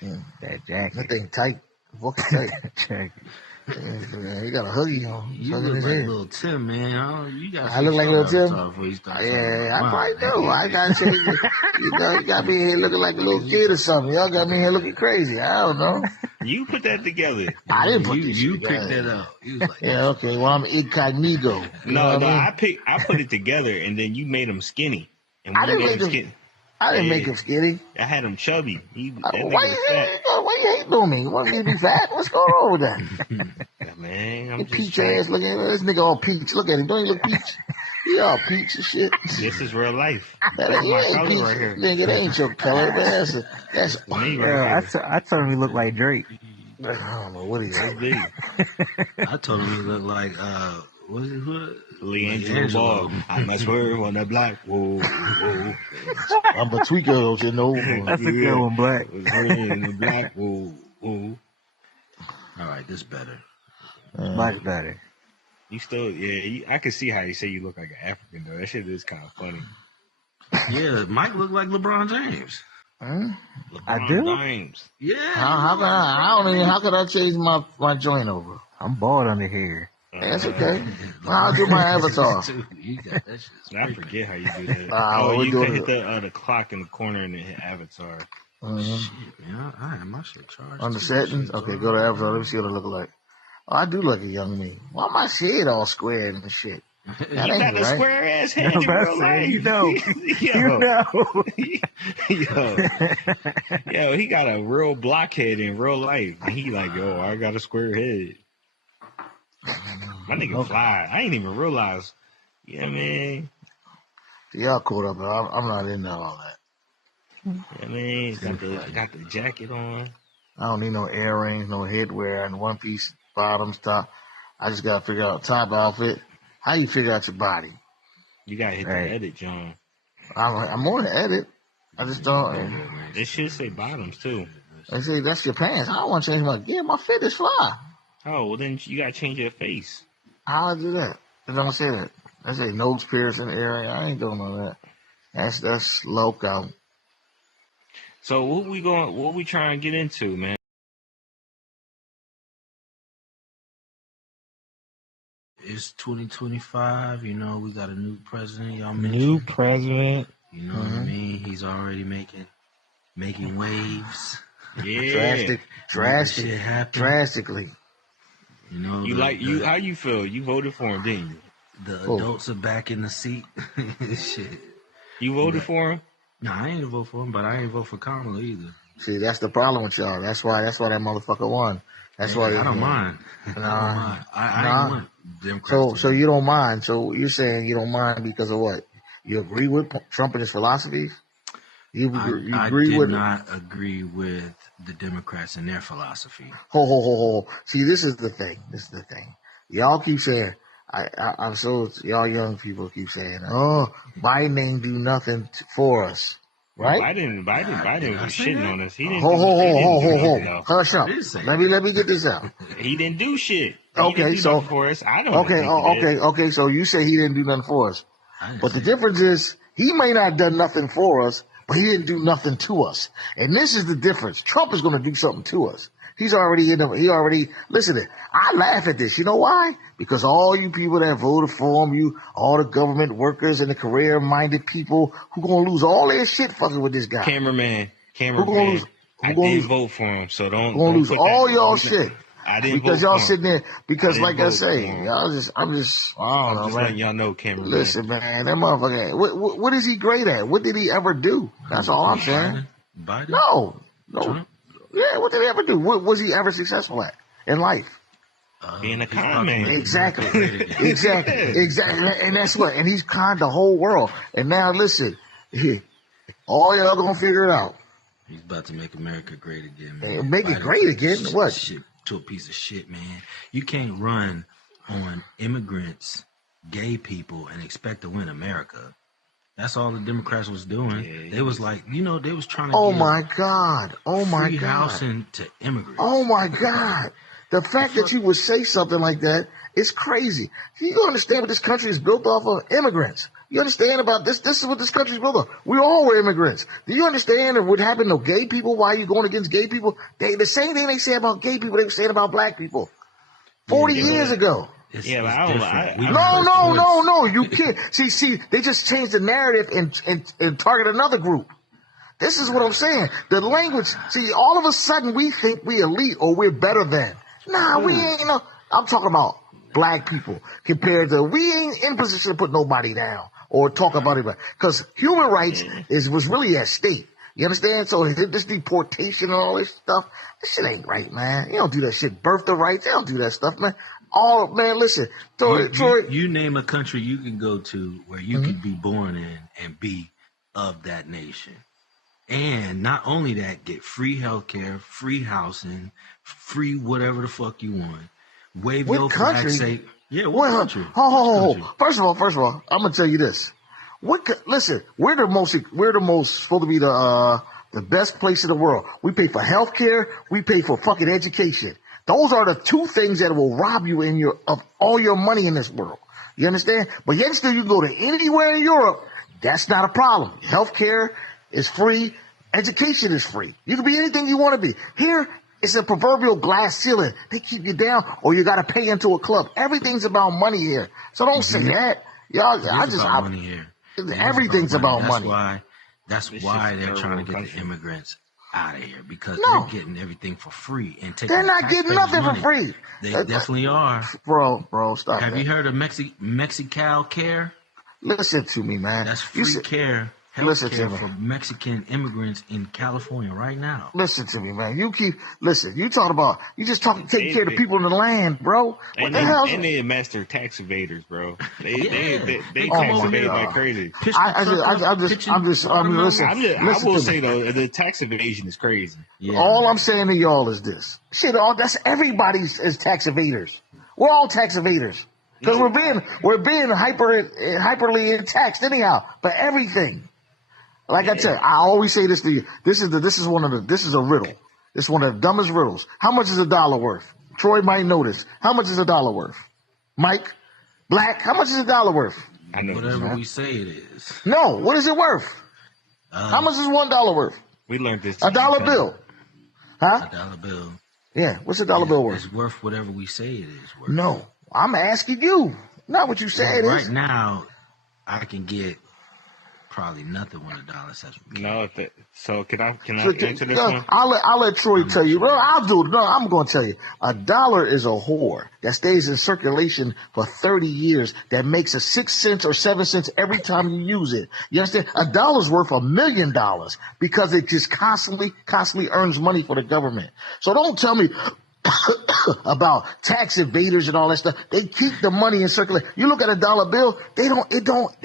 That jacket. That thing tight. Fucking tight. Jacket. Yeah, he got a hoodie on. You look like Little Tim, man. You got I look like Little Tim? before you start Yeah, I mine, probably man. do. I got to change it. You got me here looking like a little kid or something. Y'all got me here looking crazy. I don't know. You put that together. I didn't put this You shit picked together. that up. You was like, Yeah, okay. Well, I'm incognito. You know No, what I mean? I put it together, and then you made him skinny. And I when you didn't made make him him. skinny, I didn't Yeah. make him skinny. I had him chubby. That nigga Why was fat. you hating on me? You want me to be fat? What's going on with that? Yeah, man, I'm You just peach trying. ass looking at this nigga all peach. Look at him. Don't he look peach? He all peach and shit. This is real life. That That's ain't, my you ain't color peach. right here. Nigga, that ain't your color, man. That's Me Yeah, right here. I told him he looked like Drake. I don't know what he That's is. big. I told him he looked like what is it? Leandro Ball. I'm a swerve on the block. Whoa, whoa. I'm a tweaker, you know. That's a good one, Black. In the block. Whoa, whoa. All right, this better. Much better. You still, I can see how you say you look like an African though. That shit is kind of funny. Yeah, Mike looked like LeBron James. Huh? I do? James. Yeah. How can I don't even, how could I change my joint over? I'm bald under here. That's okay. I'll do my avatar. You got that shit. I forget how you do that. we're You doing can hit it. the clock in the corner and then hit avatar. Shit, man. I have my shit charged. On the too. settings? Okay, go to avatar. Let me see what it look like. Oh, I do look a young me. Why my shit all square and shit? You That ain't got a right. square ass head I'm in about to real say, life. you know. Yo, he got a real blockhead in real life. And he like, yo, I got a square head. My nigga fly. I ain't even realize. Yeah, man. Y'all caught up, but I'm not into all that. Yeah, man. Got the jacket on. I don't need no earrings, no headwear, and one piece bottoms, top. I just gotta figure out top outfit. How you figure out your body? You gotta hit Right. the edit, John. I'm on the edit. I just don't. It should say bottoms too. They say that's your pants. I don't want to change my. Yeah, my fit is fly. Oh, well then you gotta change your face. How I do that? It don't say that. I say nose piercing area. I ain't doing all that. That's loco. So what we trying to get into, man? It's 2025. You know, we got a new president. Y'all mentioned. New president. You know what I mean? He's already making waves. Yeah. Drastically. You know, How you feel? You voted for him, didn't you? The adults are back in the seat. Shit. You voted for him? No, I ain't vote for him, but I ain't vote for Kamala either. See, that's the problem with y'all. That's why that motherfucker won. That's why I don't mind. I don't mind. I want Democrats. So you don't mind. So you're saying you don't mind because of what? You agree with Trump and his philosophies? I did not agree with the Democrats and their philosophy. Ho. See, this is the thing. Y'all keep saying, I'm so, y'all young people keep saying, oh, Biden ain't do nothing for us. Right? Biden was shitting on us. He didn't. Ho. Hush up. Let me get this out. He didn't do shit. He Okay, didn't do so nothing for us. I don't. Okay. So you say he didn't do nothing for us, but the difference is he may not have done nothing for us, but he didn't do nothing to us. And this is the difference. Trump is going to do something to us. He's already listen to it. I laugh at this. You know why? Because all you people that voted for him, all the government workers and the career-minded people who going to lose all their shit fucking with this guy. Cameraman. I didn't vote for him, so don't. Going to lose all y'all shit. I didn't because vote y'all for sitting there. Because like I say, I'm I don't know, just man. letting y'all know, cameraman. Listen, man, that motherfucker. What is he great at? What did he ever do? That's all I'm saying. Biden? No. Trump? Yeah, what did he ever do? What was he ever successful at in life? Being a con man. Exactly. And that's what. And he's conned the whole world. And now listen, all y'all gonna figure it out. He's about to make America great again, man. Make it great again? What? Shit, to a piece of shit, man. You can't run on immigrants, gay people, and expect to win America. That's all the Democrats was doing. Yeah, they was like, they was trying to give free housing to immigrants. Oh my God. The fact that you would say something like that is crazy. You understand what this country is built off of? Immigrants. You understand about this? This is what this country's built on. We all were immigrants. Do you understand what happened to gay people? Why are you going against gay people? The same thing they say about gay people, they were saying about black people 40 years ago. It's but No. You can't. See, they just changed the narrative and target another group. This is what I'm saying. The language, see, all of a sudden we think we elite or we're better than. Nah, we ain't, I'm talking about black people compared to, we ain't in position to put nobody down or talk about it. Because human rights was really at stake. You understand? So this deportation and all this stuff, this shit ain't right, man. You don't do that shit. Birthday rights, they don't do that stuff, man. Man, listen. You name a country you can go to where you can be born in and be of that nation. And not only that, get free healthcare, free housing, free whatever the fuck you want. Wave your flag, say, what country? First of all, I'm gonna tell you this. Listen, we're the most supposed to be the best place in the world. We pay for healthcare, we pay for fucking education. Those are the two things that will rob you of all your money in this world. You understand? But yet still you can go to anywhere in Europe, that's not a problem. Healthcare is free. Education is free. You can be anything you want to be. Here, it's a proverbial glass ceiling. They keep you down or you got to pay into a club. Everything's about money here. So don't say that. Money here. Everything's about money. That's why they're trying to get the immigrants out of here because they're getting everything for free and taking. They're not getting nothing for free. They definitely are. Bro, stop. Have you heard of Mexical Care? Listen to me, man. That's free care. Listen to me. For Mexican immigrants in California right now. Listen to me, man. You talking about, taking care of the people in the land, bro. What the hell? And they master tax evaders, bro. They tax evade like crazy. I will say though, the tax evasion is crazy. Yeah. All I'm saying to y'all is this. That's everybody's is tax evaders. We're all tax evaders. Because we're being hyperly taxed anyhow, for everything. Like I tell you, I always say this to you. This is a riddle. This is one of the dumbest riddles. How much is $1 worth? Troy might know this. How much is $1 worth? Mike? Black? How much is $1 worth? I know whatever we say it is. No, what is it worth? How much is $1 worth? We learned this. $1 bill. Huh? $1 bill. Yeah, what's $1 bill worth? It's worth whatever we say it is worth. No, I'm asking you. Not what you say it is. Right now, I can get probably nothing when $1 says. No, so can I answer this one? I'll let Troy tell you. Well, I'm going to tell you. $1 is a whore that stays in circulation for 30 years. That makes a 6 cents or 7 cents every time you use it. You understand? $1 is worth $1 million because it just constantly earns money for the government. So don't tell me about tax evaders and all that stuff. They keep the money in circulation. You look at $1 bill, they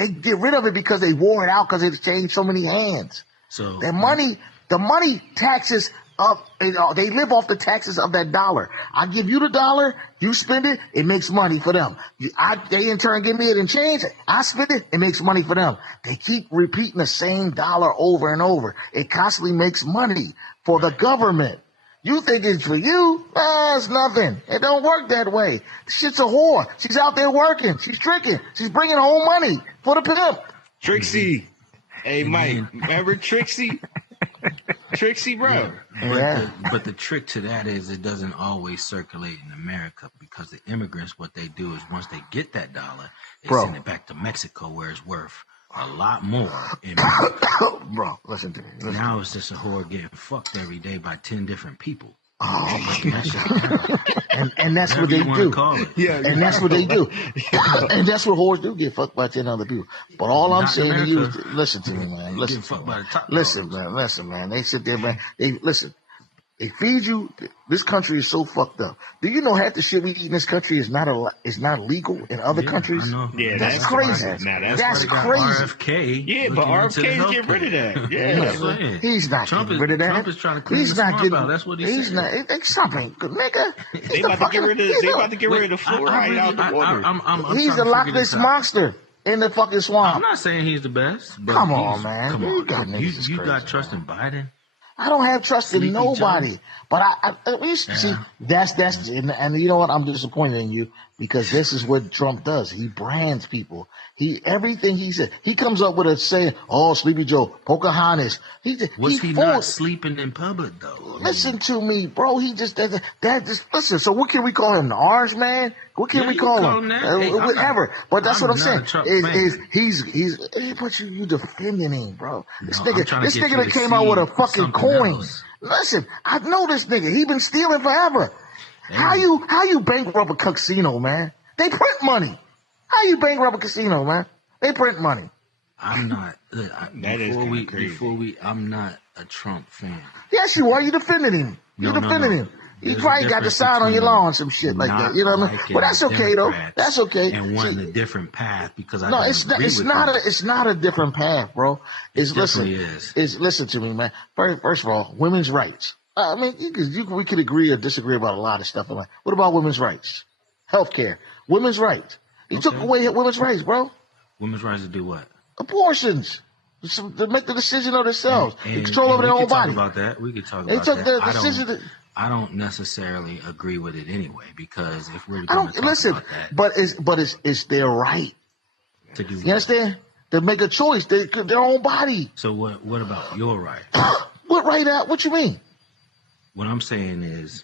get rid of it because they wore it out because it changed so many hands. So the money taxes up, they live off the taxes of that dollar. I give you the $1, you spend it, it makes money for them. They in turn give me it in change, I spend it, it makes money for them. They keep repeating the same dollar over and over. It constantly makes money for the government. You think it's for you? It's nothing. It don't work that way. Shit's a whore. She's out there working. She's tricking. She's bringing home money for the pimp. Trixie. Hey, Mike. Remember Trixie? Trixie, bro. Yeah. But the trick to that is it doesn't always circulate in America because the immigrants, what they do is once they get that dollar, they send it back to Mexico where it's worth a lot more. Bro, listen to me. Now it's just a whore getting fucked every day by 10 different people. And that's what they do. And that's what they do. And that's what whores do, get fucked by 10 other people. But all I'm saying to you is, listen to me, man. Listen, man. They sit there, man. They feed you. This country is so fucked up. Do you know half the shit we eat in this country is not legal in other countries? I know. Yeah, that's crazy. That's crazy. RFK. Yeah, but RFK get rid of that. Yeah, he's not getting rid of that. Trump is trying to clean the swamp out. That's what he's saying. Trump ain't good, nigga. They about to get rid of fluoride out the water. He's a Loch Ness monster in the fucking swamp. I'm not saying he's the best. But come on, man. Come on. You got trust in Biden? I don't have trust in nobody, but see, that's and you know what? I'm disappointed in you because this is what Trump does. He brands people. Everything he said. He comes up with a saying, "Oh, Sleepy Joe, Pocahontas." Was he not sleeping in public though? Listen to me, bro. He just that just listen. So what can we call him? The Orange Man? What can we call him? Whatever. But that's what I'm saying. He's but you defending him, bro. This nigga that came out with a fucking coin. Else. Listen, I know this nigga. He been stealing forever. Hey. How you bankrupt a casino, man? They print money. How you bankrupt a casino, man? They print money. I'm not. Before we, I'm not a Trump fan. Yes, you are. You defending him. You defending him. You probably got the sign on your lawn, some shit like that. You know what I mean? But that's okay though. That's okay. And wanting a different path because it's not a different path, bro. Listen to me, man. First of all, women's rights. I mean, we could agree or disagree about a lot of stuff. What about women's rights? Healthcare, women's rights. He took away women's rights, bro. Women's rights to do what? Abortions. To make the decision of themselves. And control over their own body. We could talk about that. We could talk about that. They took the decision. I don't necessarily agree with it anyway because if we're going to talk about that, but it's their right to do. You understand? To make a choice, their own body. So what about your right? What right out? What you mean? What I'm saying is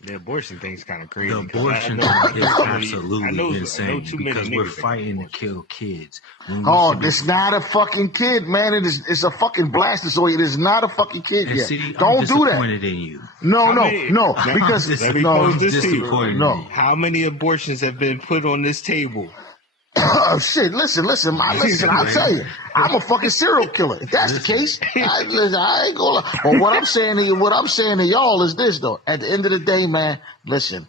the abortion thing's kind of crazy. The abortion thing is absolutely insane because we're fighting to kill kids. It's not a fucking kid, man. It's a fucking blast disorder. It is not a fucking kid yet. See, don't do that. In you. No. Because How many abortions have been put on this table? Oh shit! Listen. I'll tell you, I'm a fucking serial killer. If that's the case, I ain't gonna lie. But what I'm saying to y'all is this though. At the end of the day, man, listen.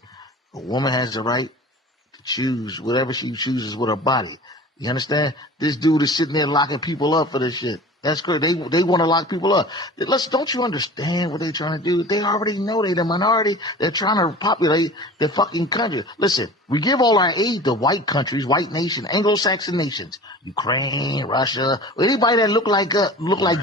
A woman has the right to choose whatever she chooses with her body. You understand? This dude is sitting there locking people up for this shit. That's correct. They want to lock people up. Don't you understand what they're trying to do? They already know they're the minority. They're trying to populate the fucking country. Listen, we give all our aid to white countries, white nations, Anglo-Saxon nations, Ukraine, Russia, anybody that look like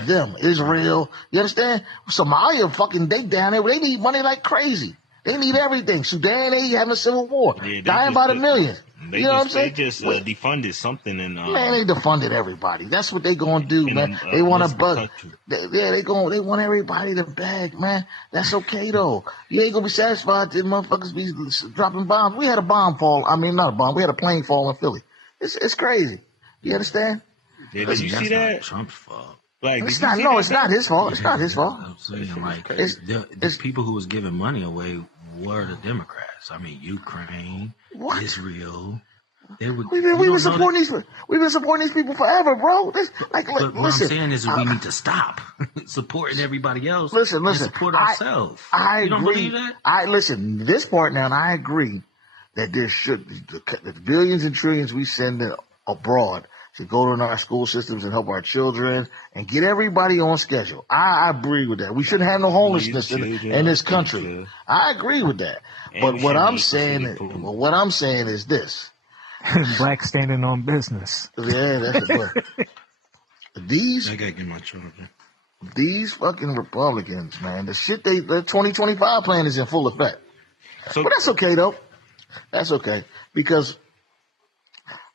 them, Israel. You understand? Somalia, fucking they down there. They need money like crazy. They need everything. Sudan, they having a civil war, dying by the millions. You know what I'm saying? They just defunded something and man, they defunded everybody. That's what they gonna do, man. They want to bug. They want everybody to beg, man. That's okay though. You ain't gonna be satisfied till motherfuckers be dropping bombs. We had a bomb fall. I mean, not a bomb. We had a plane fall in Philly. It's crazy. You understand? Yeah, did you see that? Trump's fault. Like, it's not. No, it's not his fault. It's not his fault. I'm saying, like, the people who was giving money away were the Democrats. I mean, Ukraine, Israel. We've been supporting these people forever, bro. What I'm saying is we need to stop supporting everybody else. Listen. And support ourselves. I you don't agree. Believe that? Listen. This part now, and I agree that there should the billions and trillions we send abroad should go to our school systems and help our children and get everybody on schedule. I agree with that. We shouldn't have no homelessness in this country. I agree with that. But what I'm saying is this. Black standing on business. Yeah, that's the part. I gotta get my children. These fucking Republicans, man, the shit their 2025 plan is in full effect. But that's okay though. That's okay because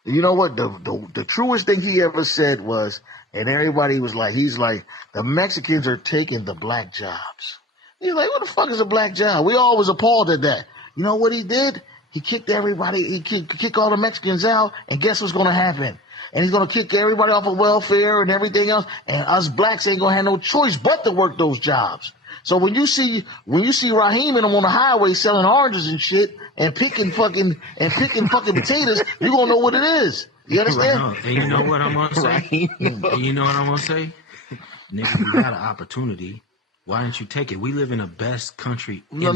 you know what? The truest thing he ever said was, and everybody was like, he's like, the Mexicans are taking the black jobs. He's like, what the fuck is a black job? We all was appalled at that. You know what he did? He kicked everybody. He kicked all the Mexicans out, and guess what's going to happen? And he's going to kick everybody off of welfare and everything else, and us blacks ain't going to have no choice but to work those jobs. So when you see Raheem and them on the highway selling oranges and shit and picking fucking potatoes, you gonna know what it is. You understand? And you know what I'm gonna say? Nigga, you got an opportunity. Why didn't you take it? We live in the best country. No.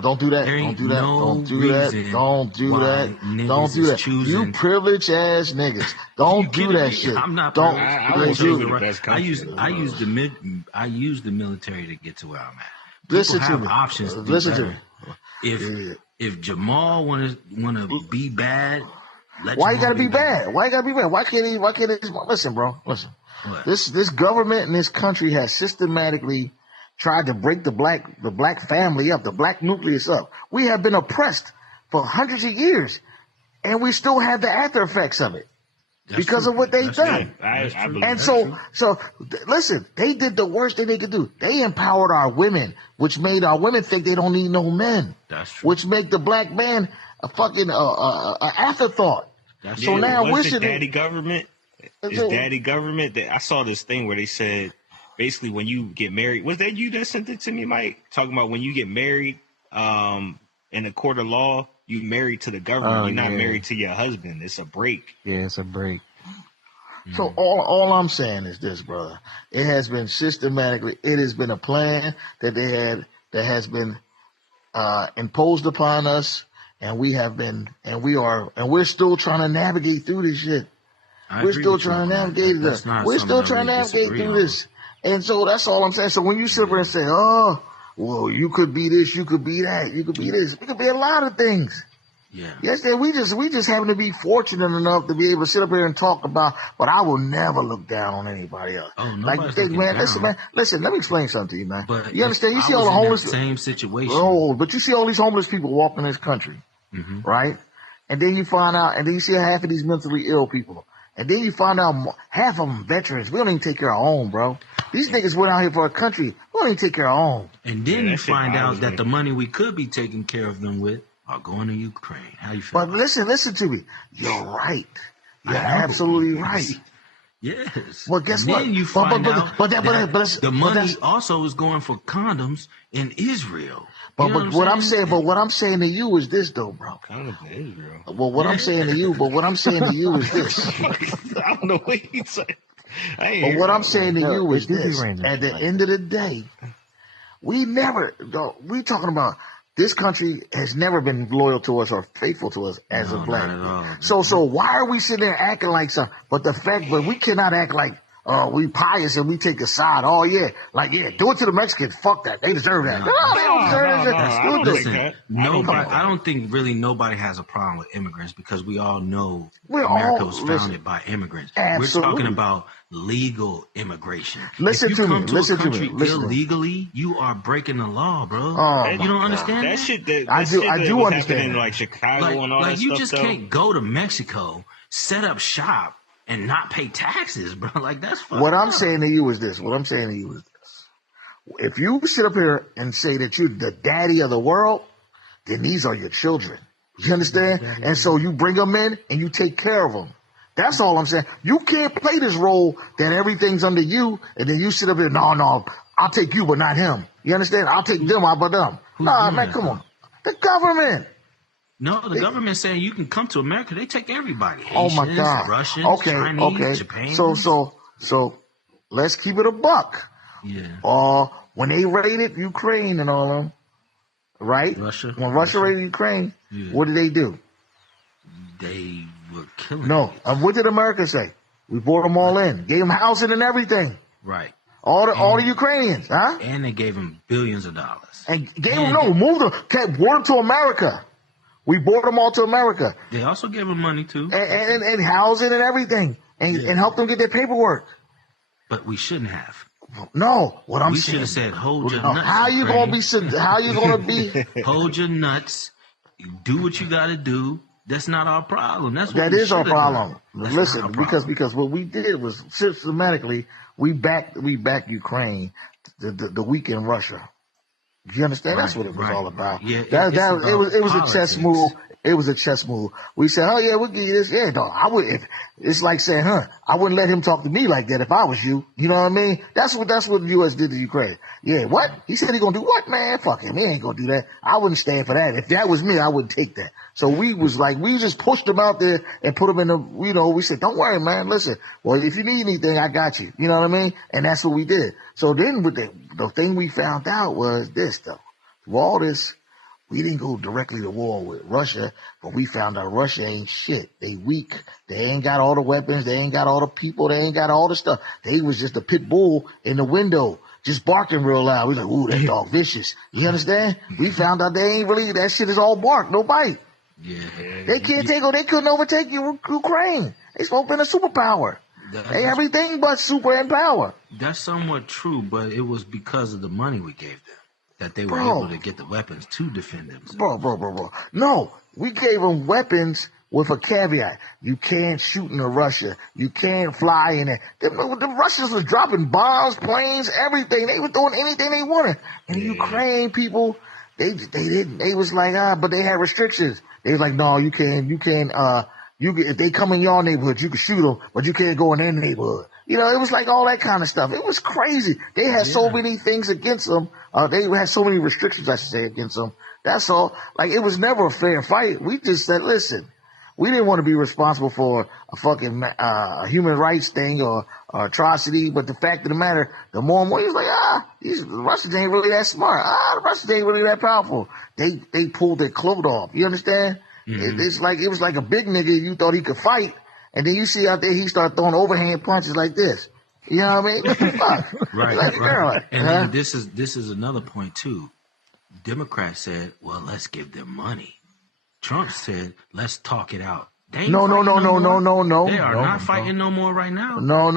Don't do that. Don't do that. Don't do that. Don't do that. You privileged ass niggas. Don't do that shit. I'm not. I use the military to get to where I'm at. Listen to me. Options. Listen to me. If Jamal wanna be bad, why you gotta be bad? Why you gotta be bad? Why can't he? Listen, bro. Listen. What? This government in this country has systematically tried to break the black family up, the black nucleus up. We have been oppressed for hundreds of years, and we still have the after effects of it because of what they've done. And so listen, they did the worst thing they could do. They empowered our women, which made our women think they don't need no men. That's true. Which make the black man a fucking afterthought. So now we're sitting. Daddy government. It's daddy government. I saw this thing where they said basically when you get married. Was that you that sent it to me, Mike? Talking about when you get married, in a court of law, you married to the government. You're not married to your husband. It's a break. Yeah, it's a break. So all I'm saying is this, brother. It has been systematically. It has been a plan that has been imposed upon us, and we're still trying to navigate through this shit. We're still trying to navigate this. We're still trying to navigate through this. And so that's all I'm saying. So when you sit there and say, oh, well, you could be this, you could be that, you could be this. It could be a lot of things. Yeah. Yes, we just happen to be fortunate enough to be able to sit up here and talk about, but I will never look down on anybody else. Oh, like, man, listen, let me explain something to you, man. But you understand? You see all the homeless. Same situation. Oh, but you see all these homeless people walking this country, right? And then you find out, and then you see half of these mentally ill people. And then you find out half of them veterans. We don't even take care of our own, bro. These niggas went out here for a country. We don't even take care of our own. And then you find out that the money we could be taking care of them with are going to Ukraine. How you feel? But listen to me. You're right. You're absolutely right. Yes. Well, guess and what? Then you find out that the money also is going for condoms in Israel. But what I'm saying to you is this, though, bro. Condoms in Israel. Well, what I'm saying to you is this. I don't know what he said. But what I'm saying to you is this. At the end of the day, we talking about this country has never been loyal to us or faithful to us as a black. So why are we sitting there acting like something? But we cannot act like we pious and we take a side. Oh yeah, do it to the Mexicans. Fuck that. They deserve that. No, they don't deserve that. I don't think really nobody has a problem with immigrants because we all know America was founded by immigrants. Absolutely. We're talking about legal immigration. Listen to me. Illegally, you are breaking the law, bro. You don't understand that shit. I do understand. In like Chicago and all that stuff. You just can't go to Mexico, set up shop, and not pay taxes, bro. Like that's fucked What I'm up. saying to you is this. If you sit up here and say that you're the daddy of the world, then these are your children. You understand? And so you bring them in and you take care of them. That's all I'm saying. You can't play this role that everything's under you, and then you sit up here, no, I'll take you, but not him. You understand? I'll take them, but them. Nah, man, come on. The government. No, the government's saying you can come to America. They take everybody. Haitians, my God. Russians, Chinese, Japan. So let's keep it a buck. Yeah. When they raided Ukraine and all of them, right? When Russia raided Ukraine, what did they do? They were killing. No, what did America say? We brought them all in, gave them housing and everything. Right. All the Ukrainians, huh? And they gave them billions of dollars. And gave them brought them to America. We brought them all to America. They also gave them money too, and housing and everything, and helped them get their paperwork. But we shouldn't have. No, what I'm saying. We should have said, "Hold your nuts." How you gonna be? Hold your nuts. Do what you got to do. That's not our problem. That is our problem. Listen, because what we did was systematically we backed Ukraine the week in Russia. Do you understand? That's what it was all about. Yeah, it was a chess move. It was a chess move. We said, oh yeah, we'll give you this. Yeah, no, I would. It's like saying, I wouldn't let him talk to me like that if I was you. You know what I mean? That's what the U.S. did to Ukraine. Yeah, what? He said he gonna do what, man? Fuck him. He ain't gonna do that. I wouldn't stand for that. If that was me, I wouldn't take that. So we just pushed him out there and put him in the, we said, don't worry, man. Listen, well, if you need anything, I got you. You know what I mean? And that's what we did. So then with the thing we found out was this, though. Through all this, we didn't go directly to war with Russia, but we found out Russia ain't shit. They weak. They ain't got all the weapons. They ain't got all the people. They ain't got all the stuff. They was just a pit bull in the window, just barking real loud. We was like, ooh, that dog vicious. You understand? We found out they ain't really, that shit is all bark, no bite. Yeah. They couldn't overtake Ukraine. They supposed to be a superpower. They everything but super and power. That's somewhat true, but it was because of the money we gave them. that they were able to get the weapons to defend themselves. Bro. No, we gave them weapons with a caveat. You can't shoot into Russia. You can't fly in there. The Russians were dropping bombs, planes, everything. They were doing anything they wanted. And the Ukraine people, they didn't. They was like, but they had restrictions. They was like, no, you can't, if they come in your neighborhood, you can shoot them, but you can't go in their neighborhood. You know, it was like all that kind of stuff. It was crazy. They had so many things against them. They had so many restrictions, I should say, against them. That's all. Like, it was never a fair fight. We just said, listen, we didn't want to be responsible for a fucking human rights thing or atrocity. But the fact of the matter, the more and more, he was like, these Russians ain't really that smart. The Russians ain't really that powerful. They pulled their clothes off. You understand? Mm-hmm. It was like a big nigga you thought he could fight. And then you see out there, he started throwing overhand punches like this. You know what I mean? What the fuck? Right. And then this is another point too. Democrats said, well, let's give them money. Trump said, let's talk it out. No. They are not fighting no more right now. No.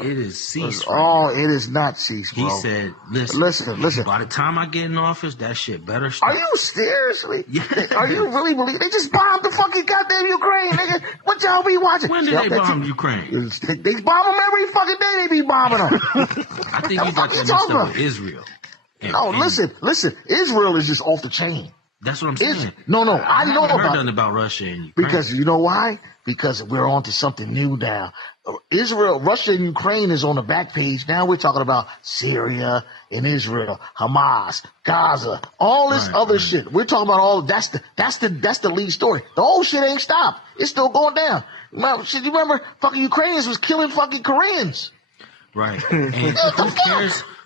It is ceased. It is not ceased, bro. He said, listen. By the time I get in office, that shit better stop. Are you seriously? Yeah. Are you really believing? They just bombed the fucking goddamn Ukraine, nigga. What y'all be watching? When did they bomb Ukraine? They bomb them every fucking day. They be bombing them. I think you got that mixed up with Israel. Listen. Israel is just off the chain. That's what I'm saying. No. I know about Russia and Ukraine. Because you know why? Because we're on to something new now. Israel, Russia and Ukraine is on the back page. Now we're talking about Syria and Israel, Hamas, Gaza, all this other shit. We're talking about all that's the lead story. The whole shit ain't stopped. It's still going down. You remember fucking Ukrainians was killing fucking Koreans. Right. And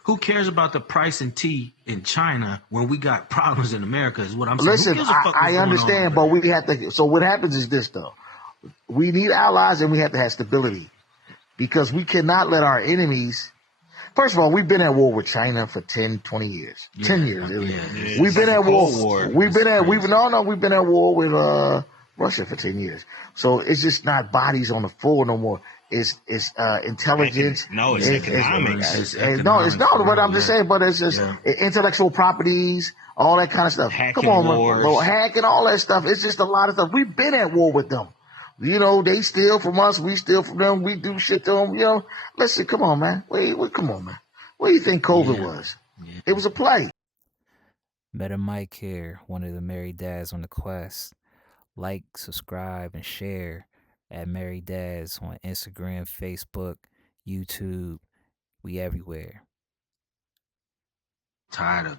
who cares about the price in tea in China when we got problems in America is what I'm saying. Listen, I understand, but we have to. So what happens is this, though. We need allies and we have to have stability because we cannot let our enemies. First of all, we've been at war with China for 10, 20 years. 10 years. We've been at war. We've been at war with Russia for 10 years. So it's just not bodies on the floor no more. It's intelligence. It's economics. It's not. But I'm just saying. But it's just intellectual properties, all that kind of stuff. Hacking Come on, wars. bro. Hacking, all that stuff. It's just a lot of stuff. We've been at war with them. You know, they steal from us. We steal from them. We do shit to them. You know, listen. Come on, man. Come on, man. What do you think COVID was? Yeah. It was a play. Meta Mike here, one of the married dads on the quest. Like, subscribe, and share at Married Dads on Instagram, Facebook, YouTube. We everywhere. Tired of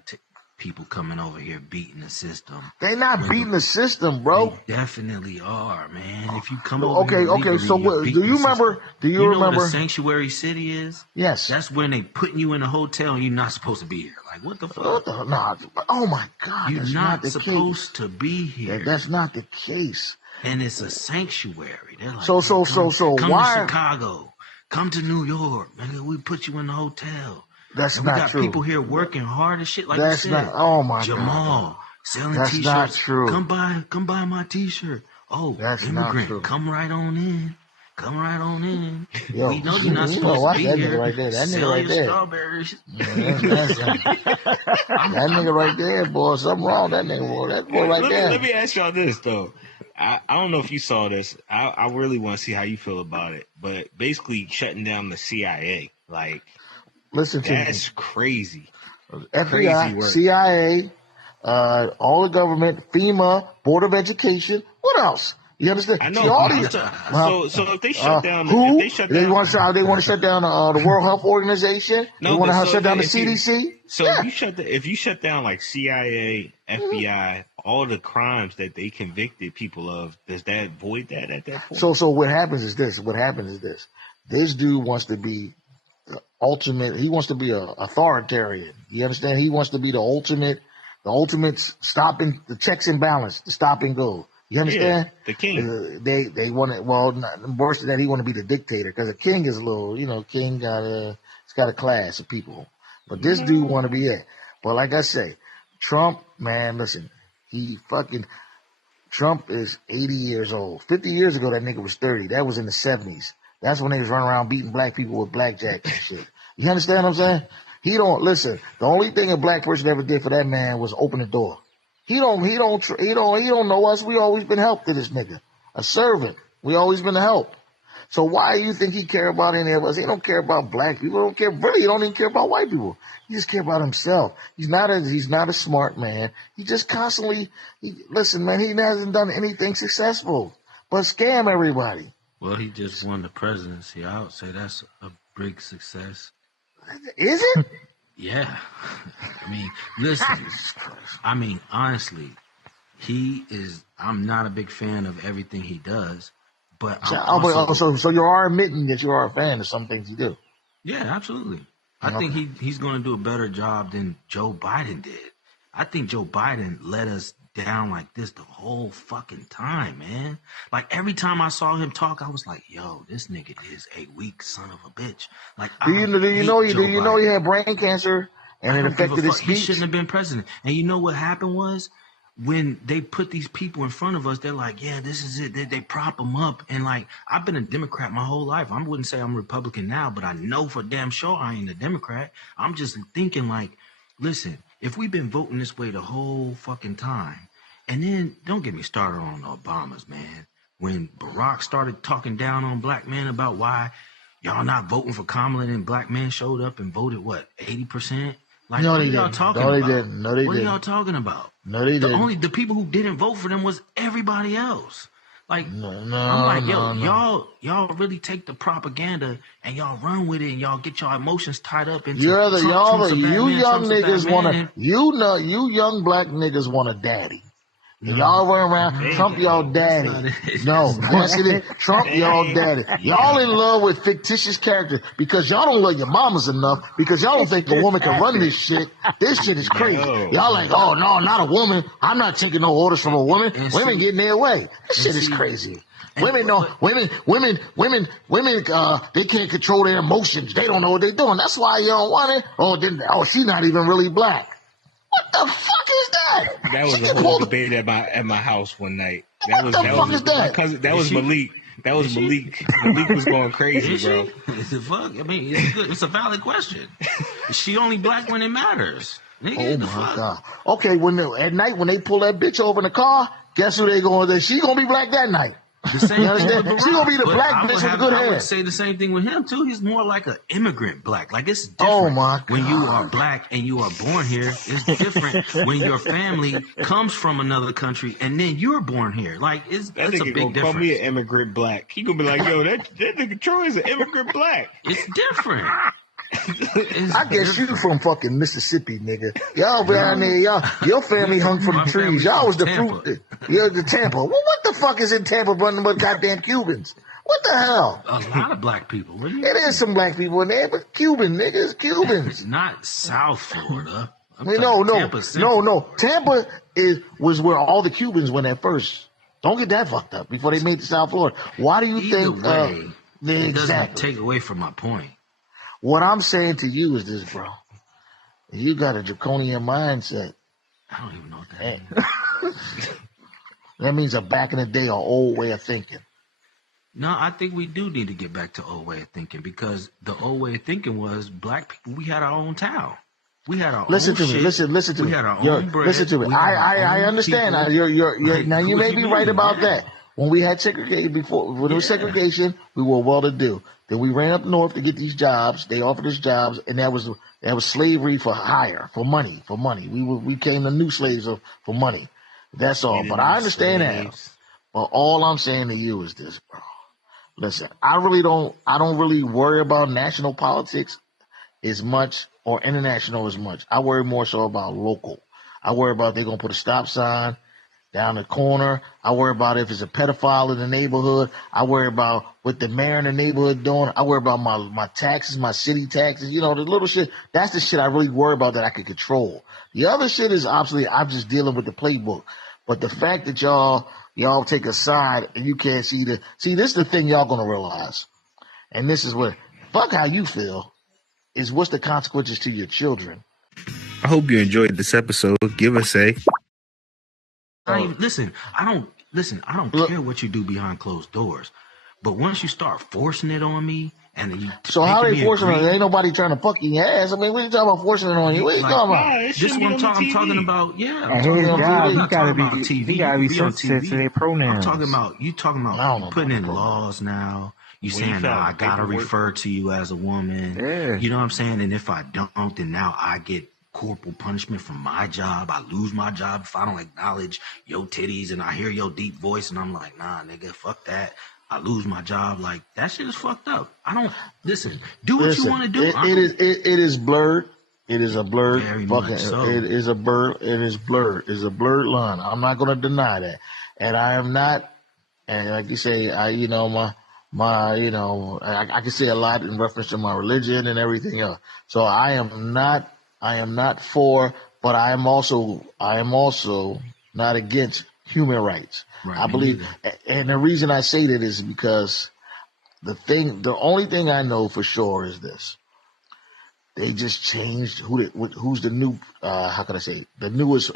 people coming over here beating the system. They not beating the system, bro. They definitely are, man. If you come over here okay. So what, do you remember? Do you remember what a sanctuary city is? Yes. That's when they putting you in a hotel and you're not supposed to be here. Like, what the fuck? Oh my God! You're not supposed to be here. That's not the case. And it's a sanctuary. They're like, so come why? to Chicago, come to New York, man. We put you in the hotel. That's and not we got true. People here working hard as shit. Like that's you said, not. Oh my Jamal, God. selling that's t-shirts. Not true. Come buy my t-shirt. Oh, that's immigrant, not true. come right on in. Come right on in. Yo, we know you're not supposed to be here. Right there. That Sell nigga right your there. Strawberries. That nigga right there, boy. Something wrong. That nigga, boy. That boy right there. Let me ask y'all this though. I don't know if you saw this. I really want to see how you feel about it. But basically shutting down the CIA, like, listen to that's crazy. FBI, crazy work. CIA, all the government, FEMA, Board of Education. What else? You understand? I know. See, all these, so if they shut down, who? If they shut down, they want to shut down the World Health Organization. No, they want to shut down the CDC. If you shut down like CIA, FBI, all the crimes that they convicted people of, does that void that at that point? So what happens is this. This dude wants to be ultimate. He wants to be an authoritarian. You understand? He wants to be the ultimate stopping the checks and balance, the stop and go. You understand? Yeah, the king. They want it. Well, worse than that, he want to be the dictator because a king is a little. King it's got a class of people. But this dude want to be it. But like I say, Trump, man, listen, Trump is 80 years old. 50 years ago, that nigga was 30. That was in the 70s. That's when they was running around beating black people with blackjack and shit. You understand what I'm saying? He don't listen. The only thing a black person ever did for that man was open the door. He don't know us. We always been help to this nigga. A servant. We always been a help. So why do you think he care about any of us? He don't care about black people. He don't care. Really, he don't even care about white people. He just care about himself. He's not a smart man. He just constantly listen, man. He hasn't done anything successful but scam everybody. Well, he just won the presidency. I would say that's a big success. Is it? Yeah. I mean, listen. I mean, honestly, I'm not a big fan of everything he does. But so you are admitting that you are a fan of some things you do. Yeah, absolutely. I think he's going to do a better job than Joe Biden did. I think Joe Biden let us down like this the whole fucking time, man. Like every time I saw him talk, I was like, "Yo, this nigga is a weak son of a bitch." Like, do you know he had brain cancer and it affected his speech? He shouldn't have been president. And you know what happened was, when they put these people in front of us, they're like, yeah, this is it. They prop them up. And like, I've been a Democrat my whole life. I wouldn't say I'm a Republican now, but I know for damn sure I ain't a Democrat. I'm just thinking like, listen, if we've been voting this way the whole fucking time, and then don't get me started on the Obamas, man. When Barack started talking down on black men about why y'all not voting for Kamala, and black men showed up and voted, what, 80%? Like, no, what are y'all talking about? Didn't. No, they what didn't. Are y'all talking about? No, they didn't. Only the people who didn't vote for them was everybody else. Like, I'm like, y'all really take the propaganda and y'all run with it and y'all get y'all emotions tied up into you young black niggas want a daddy. No. Y'all run around, Trump y'all daddy. No, yes it is. Trump y'all daddy. Y'all in love with fictitious characters because y'all don't love your mamas enough because y'all don't think a woman can run this shit. This shit is crazy. Y'all like, oh no, not a woman. I'm not taking no orders from a woman. Women getting their way. This shit is crazy. Women, they can't control their emotions. They don't know what they're doing. That's why you don't want it. Oh, she's not even really black. What the fuck is that? That was a whole debate at my house one night. That was Malik. That was Malik. Malik was going crazy, bro. Fuck. I mean, it's good. It's a valid question. Is she only black when it matters? Nigga, oh my God. Okay, at night when they pull that bitch over in the car, guess who they going to? She gonna be black that night. The same thing with Barack. She gonna be the black bitch with the good hair. I would say the same thing with him too. He's more like an immigrant black. Like it's different. Oh my God. When you are black and you are born here, it's different when your family comes from another country and then you're born here. Like that's a big difference. Call me an immigrant black. He gonna be like, yo, that nigga Troy is an immigrant black. It's different. I guess you from fucking Mississippi, nigga. Y'all down there, your family hung from the trees. Y'all was the fruit. You're the Tampa. Well, what the fuck is in Tampa running with goddamn Cubans? What the hell? A lot of black people. It is some black people in there, but Cuban niggas, Cubans. It's not South Florida. No. Tampa was where all the Cubans went at first. Don't get that fucked up before they made it to South Florida. Why do you think? It doesn't take away from my point. What I'm saying to you is this, bro. You got a draconian mindset. I don't even know what that means. That means a back in the day or old way of thinking. No, I think we do need to get back to old way of thinking because the old way of thinking was black people, we had our own town. We had our own shit. Listen to me. We had our own bread. Listen to me. I understand. Now you may be right about that. When we had segregation when it was segregation, we were well to do. Then we ran up north to get these jobs. They offered us jobs, and that was slavery for hire, for money. We became the new slaves for money. That's all. But I understand that. But all I'm saying to you is this, bro. Listen, I don't really worry about national politics as much or international as much. I worry more so about local. I worry about they're gonna put a stop sign down the corner. I worry about if it's a pedophile in the neighborhood. I worry about what the mayor in the neighborhood doing. I worry about my taxes, my city taxes, the little shit. That's the shit I really worry about that I can control. The other shit is obviously I'm just dealing with the playbook. But the fact that y'all take a side and you can't see this is the thing y'all gonna realize. And this is what, fuck how you feel, is what's the consequences to your children. I hope you enjoyed this episode. Give us a... I don't care what you do behind closed doors, But once you start forcing it on me, and you so how they forcing it? Ain't nobody trying to fuck your ass. I mean, what are you talking about forcing it on you? What are you talking about? This is what I'm talking about. Yeah, and his job, he gotta be TV. He gotta be sensitive to their pronouns. I'm talking about putting in laws now. You saying now I gotta refer to you as a woman. Yeah. You know what I'm saying? And if I don't, then now I get corporal punishment from my job. I lose my job if I don't acknowledge your titties and I hear your deep voice and I'm like, nah, nigga, fuck that. I lose my job. Like, that shit is fucked up. I don't listen. Do what you want to do. It is blurred. It is a blurred fucking. So. It is a blur. It is blurred. It's a blurred line. I'm not going to deny that, and I am not. And like you say, I can say a lot in reference to my religion and everything else. So I am not for, but I am also not against human rights. Right, I believe, and the reason I say that is because the only thing I know for sure is this: they just changed who's the new how can I say the newest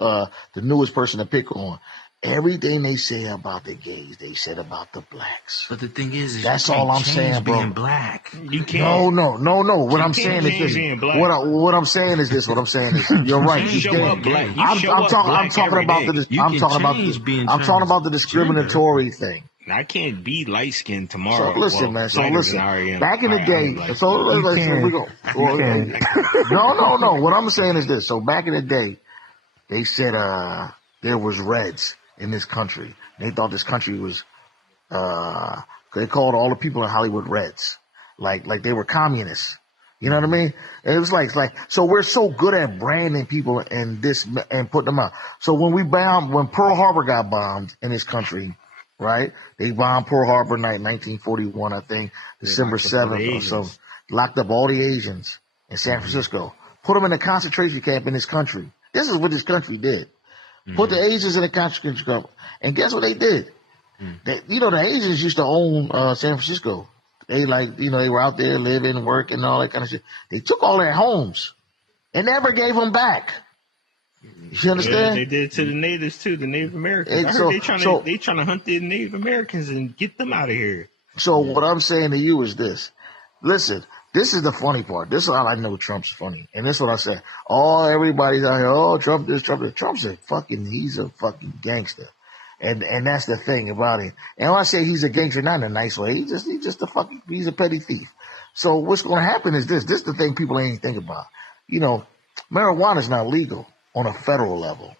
person to pick on. Everything they say about the gays, they said about the blacks. But the thing is that's all I'm saying, bro. Being black. You can't. No. What I'm saying is this. What I'm saying is this. What I'm saying is you're right. You can't. I'm talking about the discriminatory thing. I can't be light skinned tomorrow. So listen, man. So listen. Back in the day, no. What I'm saying is this. So back in the day, they said there was reds in this country. They thought this country was. They called all the people in Hollywood reds, like they were communists. You know what I mean? And it was like so we're so good at branding people and putting them out. So when Pearl Harbor got bombed in this country, right? They bombed Pearl Harbor night, 1941, I think, December 7th or so. Locked up all the Asians in San Francisco. Put them in a concentration camp in this country. This is what this country did. Put the Asians in a concentration camp. And guess what they did? The Asians used to own San Francisco. They they were out there living, working, and all that kind of shit. They took all their homes and never gave them back. You understand? Yeah, they did it to the natives too, the Native Americans. I heard they trying to hunt the Native Americans and get them out of here. So what I'm saying to you is this. Listen, this is the funny part. This is how I know Trump's funny. And this is what I said. Oh, everybody's out here, oh, Trump this, Trump that. He's a fucking gangster. And that's the thing about him. And when I say he's a gangster, not in a nice way, he's a petty thief. So what's going to happen is this. This is the thing people ain't think about. Marijuana is not legal on a federal level.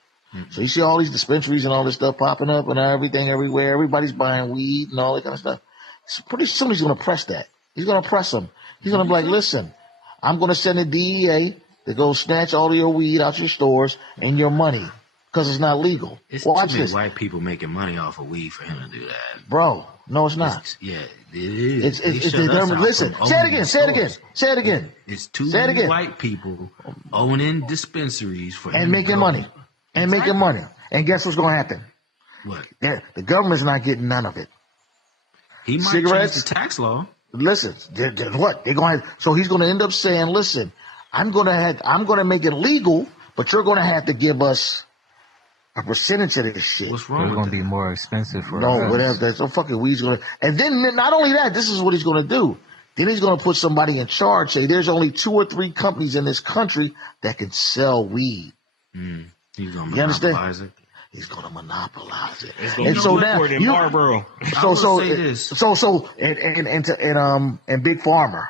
So you see all these dispensaries and all this stuff popping up and everything everywhere. Everybody's buying weed and all that kind of stuff. So pretty soon he's going to press that. He's going to press them. He's going to be like, listen, I'm going to send the DEA to go snatch all of your weed out your stores and your money because it's not legal. It's too many white people making money off of weed for him to do that. Bro, no, it's not. It is. Listen, say it again. It's too many white people owning dispensaries for and making money. And making money. And guess what's going to happen? What? The government's not getting none of it. He might change the tax law. Listen, what? So he's going to end up saying, listen, I'm going to make it legal, but you're going to have to give us a percentage of this shit. What's wrong? It's going to be more expensive for us. No, whatever. So fucking weed's going to. And then not only that, this is what he's going to do. Then he's going to put somebody in charge. Say there's only 2 or 3 companies in this country that can sell weed. He's going to monopolize it. He's going to monopolize it. It's going to be cheaper than Marlboro. And Big Pharma.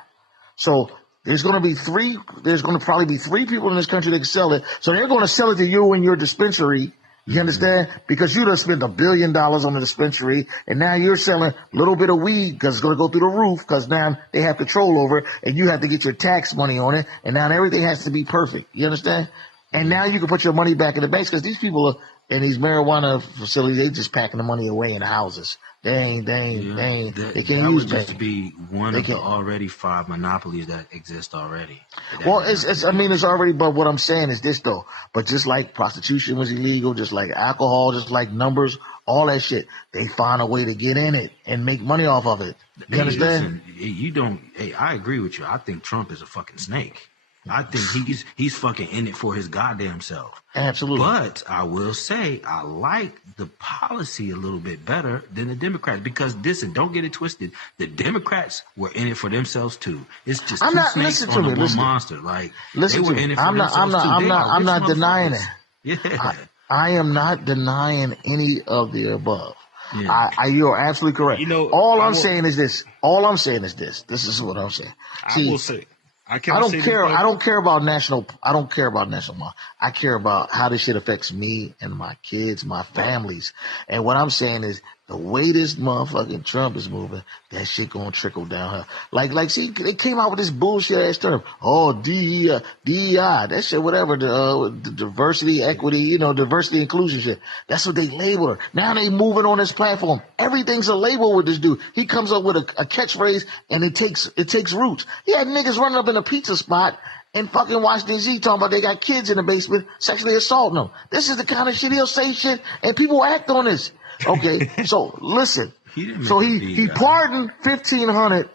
So there's going to probably be 3 people in this country that can sell it. So they're going to sell it to you in your dispensary. You understand? Because you done spent $1 billion on the dispensary, and now you're selling a little bit of weed because it's going to go through the roof because now they have control over it, and you have to get your tax money on it, and now everything has to be perfect. You understand? And now you can put your money back in the banks because these people are in these marijuana facilities, they just packing the money away in the houses. They can't use that would just be one of the already 5 monopolies that exist already. Well, it's already, but what I'm saying is this though. But just like prostitution was illegal, just like alcohol, just like numbers, all that shit, they find a way to get in it and make money off of it. You understand? Listen, I agree with you. I think Trump is a fucking snake. I think he's fucking in it for his goddamn self. Absolutely. But I will say I like the policy a little bit better than the Democrats because listen, don't get it twisted. The Democrats were in it for themselves too. It's just two snakes on the one monster. Like they were in it for themselves too. I'm not denying it. Yeah. I am not denying any of the above. Yeah. You're absolutely correct. You know, all I'm saying is this. This is what I'm saying. I will say. I don't care about national. I don't care about national law. I care about how this shit affects me and my kids, my families. And what I'm saying is the way this motherfucking Trump is moving, that shit gonna trickle down her. Like, see, they came out with this bullshit ass term. Oh, DEI, that shit, whatever. The diversity, equity, diversity, inclusion shit. That's what they label her. Now they moving on this platform. Everything's a label with this dude. He comes up with a catchphrase and it takes roots. He had niggas running up in a pizza spot in fucking Washington D.C. talking about they got kids in the basement sexually assaulting them. This is the kind of shit he'll say shit and people act on this. Okay, so listen. He pardoned 1,500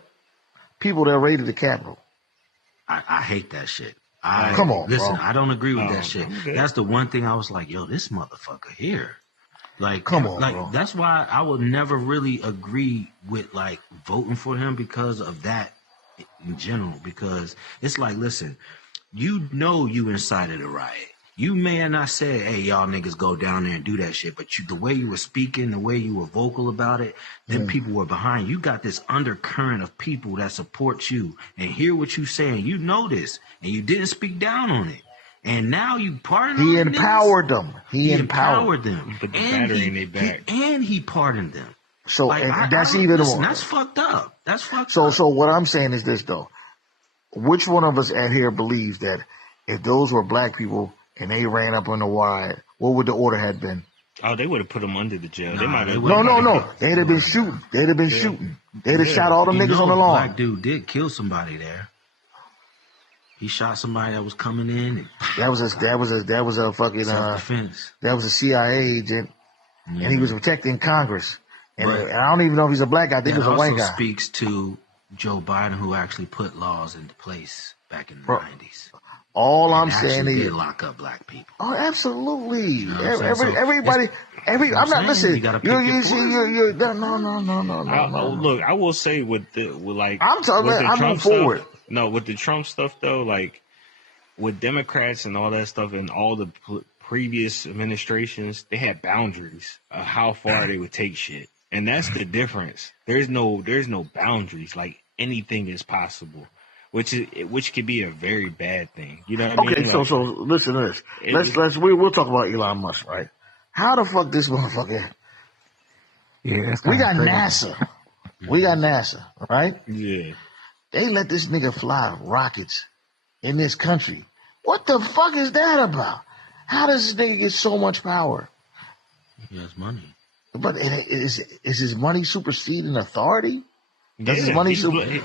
people that raided the Capitol. I hate that shit. Come on, listen. bro. I don't agree with that shit. Okay. That's the one thing I was like, yo, this motherfucker here. Like, come on, bro. That's why I would never really agree with like voting for him because of that in general. Because it's like, listen, you incited a riot. You may have not said, hey, y'all niggas go down there and do that shit, but the way you were speaking, the way you were vocal about it, then people were behind you. You got this undercurrent of people that support you and hear what you saying. You know this, and you didn't speak down on it. And now you pardoned them. He empowered them. He empowered them. Put the battery in their back. And he pardoned them. So like, that's even more. That's fucked up. That's fucked up. So what I'm saying is this, though. Which one of us at here believes that if those were black people and they ran up on the riot, what would the order have been? Oh, they would have put them under the jail. Nah, they might have. No. They'd have been shooting. They'd have been shooting. They'd have shot all them niggas on the lawn. Black dude did kill somebody there. He shot somebody that was coming in. And that was a fucking self-defense. That was a CIA agent, and he was protecting Congress. And right. I don't even know if he's a black guy. I think he was a white guy. Also speaks to Joe Biden, who actually put laws into place back in the 90s. All I'm saying is did lock up black people. Oh, absolutely. You know Everybody. I'm not listening. You gotta pick your No. Look, I will say with I'm talking. I move forward. No, with the Trump stuff though, like with Democrats and all that stuff, and all the previous administrations, they had boundaries of how far they would take shit, and that's the difference. There's no boundaries. Like anything is possible. Which could be a very bad thing. You know what I mean? Okay, so listen to this. We'll talk about Elon Musk, right? How the fuck this motherfucker? Yeah, we got NASA. We got NASA, right? Yeah. They let this nigga fly rockets in this country. What the fuck is that about? How does this nigga get so much power? He has money. But is his money superseding authority? Does his money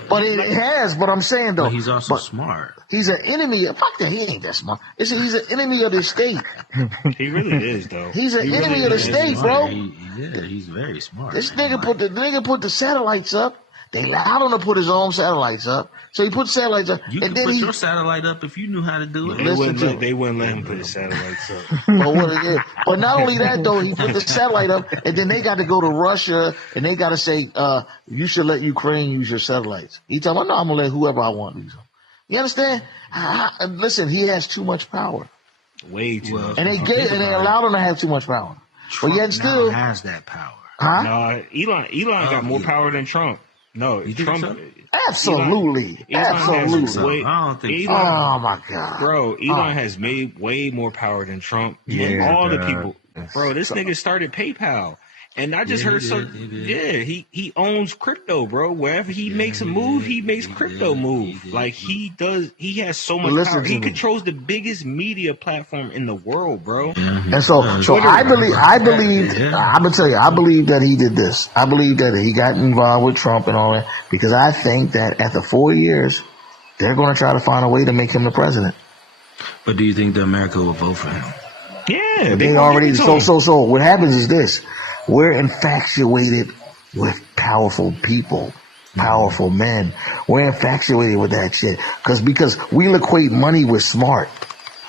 but it has. But I'm saying though, but he's also smart. He's an enemy. Fuck that. He ain't that smart. He's an enemy of the state. He really is though. He's an enemy of the state, bro. He's very smart. This nigga put the satellites up. They allowed him to put his own satellites up. So he put satellites up. You could put your satellite up if you knew how to do it. They wouldn't let him put his satellites up. But not only that, though, he put the satellite up, and then they got to go to Russia, and they got to say, you should let Ukraine use your satellites. He told me, no, I'm going to let whoever I want use them. You understand? Listen, he has too much power. Way too much. And they allowed him to have too much power. Trump but yet still has that power. Huh? No, Elon got more power than Trump. No, Trump. So? Absolutely. Absolutely. I don't think oh my God. Bro, Elon has made way more power than Trump. Yeah, all the people. Bro, this nigga started PayPal. And I just heard he owns crypto, bro. Wherever he makes a move, he makes crypto move. Like he has so much power. He controls the biggest media platform in the world, bro. And so I believe I'm gonna tell you, I believe that he did this. I believe that he got involved with Trump and all that because I think that after 4 years, they're gonna try to find a way to make him the president. But do you think that America will vote for him? Yeah, they already so what happens is this. We're infatuated with powerful people. powerful men. We're infatuated with that shit because we'll equate money with smart.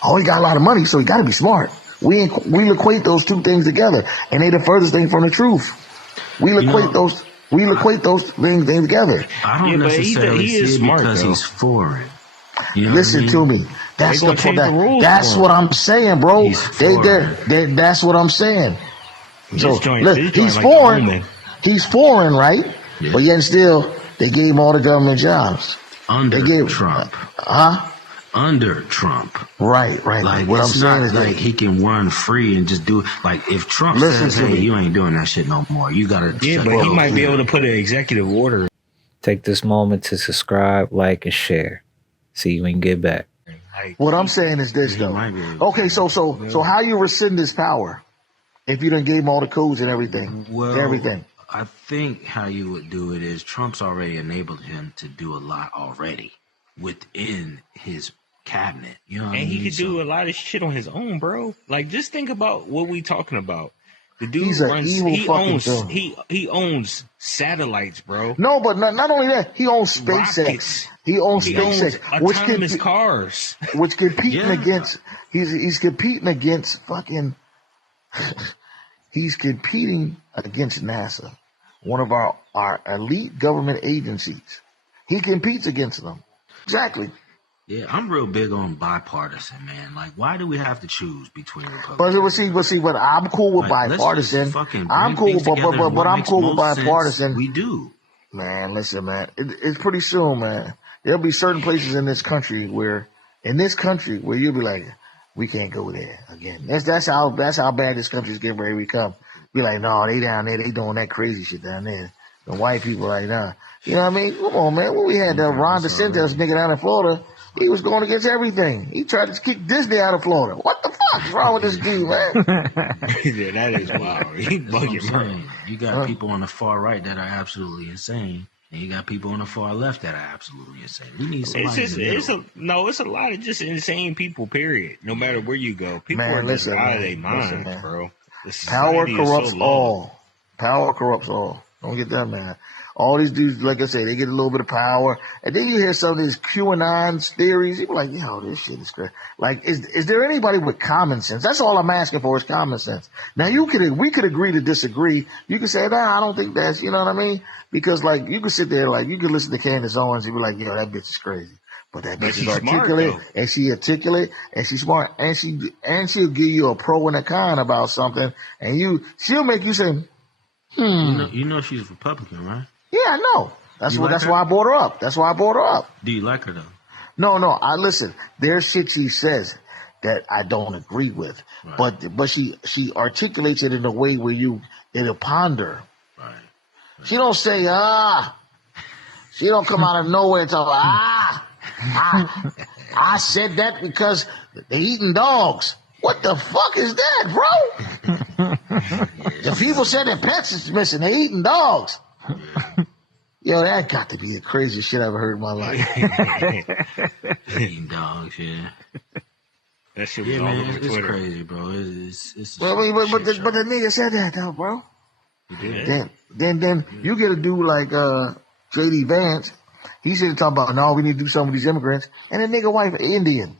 Oh, he got a lot of money, so he got to be smart. We'll equate those two things together, and they the furthest thing from the truth. We'll equate those things together. I don't necessarily see it because he's foreign. You know Listen to me. That's that's what I'm saying, bro. That's what I'm saying. So he's foreign. He's foreign, right? Yeah. But yet still, they gave him all the government jobs. Under Trump. Under Trump. Right. Like, what I'm saying is like he can run free and just do like if Trump says, "Hey, you ain't doing that shit no more. You gotta." Yeah, but he might be able to put an executive order. Take this moment to subscribe, like, and share. See you when you get back. What I'm saying is this, though. Okay, so how you rescind this power if you done gave him all the codes and everything? Everything. I think how you would do it is Trump's already enabled him to do a lot already within his cabinet. You know what I mean? And he could do a lot of shit on his own, bro. Like, just think about what we talking about. The dude he owns satellites, bro. No, but not only that, he owns SpaceX. Rockets. He owns SpaceX, autonomous cars, which competing against. He's competing against fucking. He's competing against NASA, one of our elite government agencies. He competes against them. Exactly. Yeah, I'm real big on bipartisan, man. Like, why do we have to choose between Republicans? But I'm cool with bipartisan. I'm cool, but I'm cool with bipartisan. We do. Man, listen, man. It's pretty soon, man. There'll be certain places in this country where you'll be like, we can't go there again. That's how bad this country's getting ready to become. Be like, no, they down there, they doing that crazy shit down there. The white people like, nah. You know what I mean? Come on, man. When we had Ron DeSantis nigga down in Florida, he was going against everything. He tried to kick Disney out of Florida. What the fuck is wrong with this dude, man? Yeah, that is wild. He bugging, bro. You got people on the far right that are absolutely insane, and you got people on the far left that are absolutely insane. We need somebody. It's a lot of just insane people. Period. No matter where you go, people are just out of their minds, bro. Power corrupts all. Power corrupts all. Don't get that, man. All these dudes, like I say, they get a little bit of power, and then you hear some of these QAnon theories. You're like, yo, this shit is crazy. Like, is there anybody with common sense? That's all I'm asking for is common sense. Now, we could agree to disagree. You can say, nah, I don't think that's, you know what I mean? Because, like, you could sit there, like, you could listen to Candace Owens and be like, yo, that bitch is crazy. But that bitch is articulate, and she articulate, and she's smart, and she'll give you a pro and a con about something, and she'll make you say, You know she's Republican, right? Yeah, I know. That's why I brought her up. That's why I brought her up. Do you like her though? No. I listen. There's shit she says that I don't agree with, right. but she articulates it in a way where it'll ponder. Right. She don't say She don't come out of nowhere and talk I said that because they're eating dogs. What the fuck is that, bro? The people said their pets is missing. They're eating dogs. Yo, that got to be the craziest shit I've ever heard in my life. Eating dogs, yeah. That shit was all over Twitter. It's crazy, bro. It's but the nigga said that though, bro. He did. Then you get a dude like J.D. Vance. He said talking about no, we need to do something with these immigrants, and the nigga wife Indian.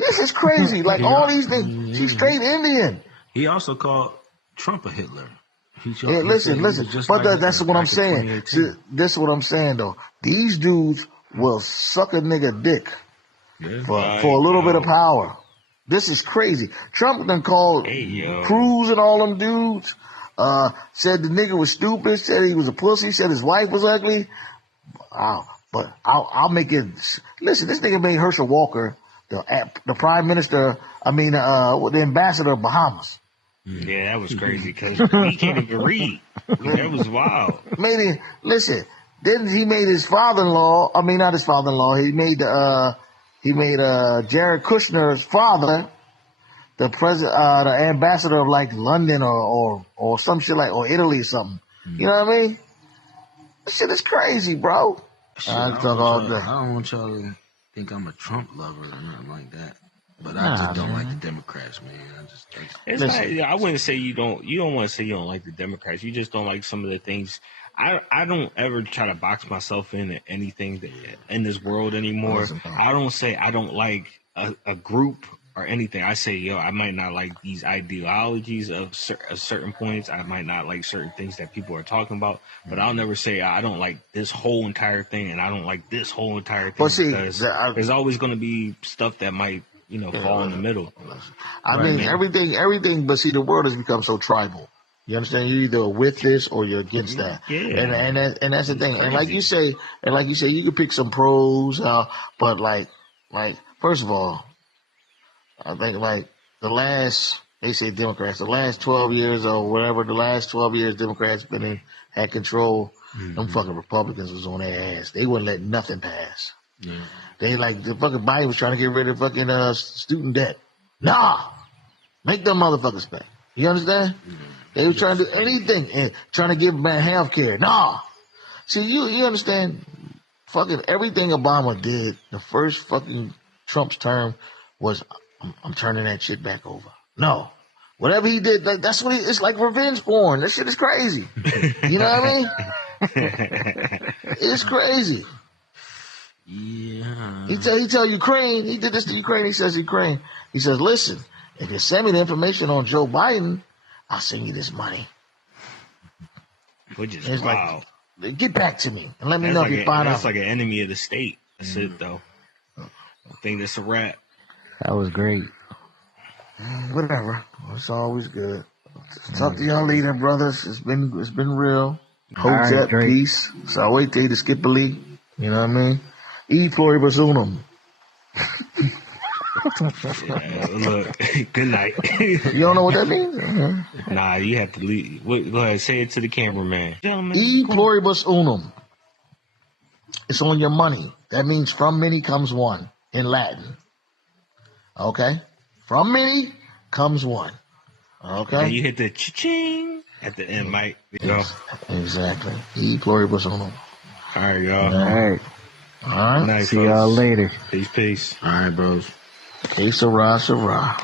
This is crazy. Like all these things, she's straight Indian. He also called Trump a Hitler. Listen. But that's what I'm saying. See, this is what I'm saying, though. These dudes will suck a nigga dick for a little bit of power. This is crazy. Trump done called Cruz and all them dudes. Said the nigga was stupid. Said he was a pussy. Said his wife was ugly. But I'll make it. Listen, this nigga made Herschel Walker the prime minister. The ambassador of Bahamas. Yeah, that was crazy because he can't even read. That was wild. Listen. Then he made his father-in-law. I mean, not his father-in-law. He made Jared Kushner's father the president, the ambassador of like London or some shit like or Italy or something. You know what I mean? This shit is crazy, bro. I don't want y'all to think I'm a Trump lover or nothing like that. But I just don't like the Democrats, man. I wouldn't say you don't want to say you don't like the Democrats. You just don't like some of the things. I don't ever try to box myself into anything in this world anymore. I don't say I don't like a group or anything. I say, yo, I might not like these ideologies of certain points. I might not like certain things that people are talking about, but I'll never say I don't like this whole entire thing and I don't like this whole entire thing, because there's always going to be stuff that might, fall in the middle. I mean, everything, but see, the world has become so tribal. You understand? You're either with this or you're against that. Yeah. And that's the thing. Crazy. And like you say, you can pick some pros, but like first of all, I think they say Democrats, the last 12 years or whatever, Democrats had control. Them fucking Republicans was on their ass. They wouldn't let nothing pass. Yeah. They the fucking Biden was trying to get rid of fucking student debt. Nah, make them motherfuckers pay. You understand? They were trying to do anything and trying to give man health care. Nah. See, you understand? Fucking everything Obama did, the first fucking Trump's term was, I'm turning that shit back over. No. Whatever he did, that's what it's like revenge porn. That shit is crazy. You know what I mean? It's crazy. Yeah. He tell Ukraine, he did this to Ukraine, he says, listen, if you send me the information on Joe Biden, I'll send you this money. Which is wild. Like, get back to me and let me know if you find out. That's like an enemy of the state. That's it, though. I think that's a wrap. That was great. Whatever. It's always good. Talk to y'all later, brothers. It's been real. Hopes up, peace. So I wait till you to skip a leak. You know what I mean? E pluribus unum. Yeah, look, good night. You don't know what that means? Nah, you have to leave. Go ahead, say it to the cameraman. E pluribus unum. It's on your money. That means from many comes one in Latin. Okay? From many comes one. Okay? And you hit the cha-ching at the end, Mike. There you go. Exactly. E pluribus unum. All right, y'all. All right. All right. Nice, See y'all later. Peace. All right, bros. Que sera, sera.